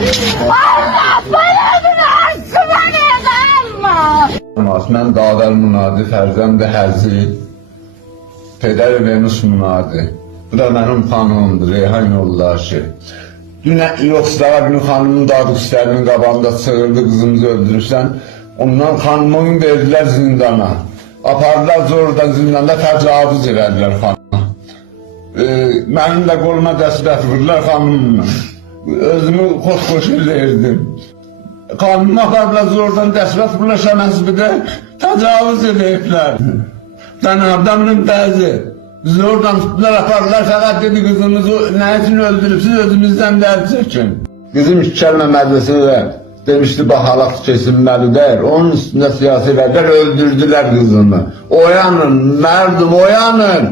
Allah belanı versin beni ama. Mən Qadər Munadi, fərzənd Həzi, Pedər Venus Munadi. Bu da mənim xanımımdır, Reyhan Yoldaşı. Dünə yoxsuzlara günü xanımın dadıq işlərinin qabağında çığırdı, qızımızı öldürürsən. Ondan xanımımı verdilər zindana. Apardılar zordan zindanda təcavüz elədilər xanıma. Mənim də qoluma dəstət vurdular xanımımla. Özümü xoş-xoş eləyirdim. Xanımı apardılar zordan dəstət vurdular, şənəsibdə təcavüz eləyiblər. Sən adamın bəzi. Bizi oradan tuttular, apardılar, fəqət dedi qızımızı nə üçün öldürübsünüz, özümüzdən dərd çəkin. Bizim iki kəlmə məclisində demişdi, bahalaq kesilməlidir. Onun üstündə siyasi vəkillər öldürdülər qızını. Oyanın, mərdum, oyanın.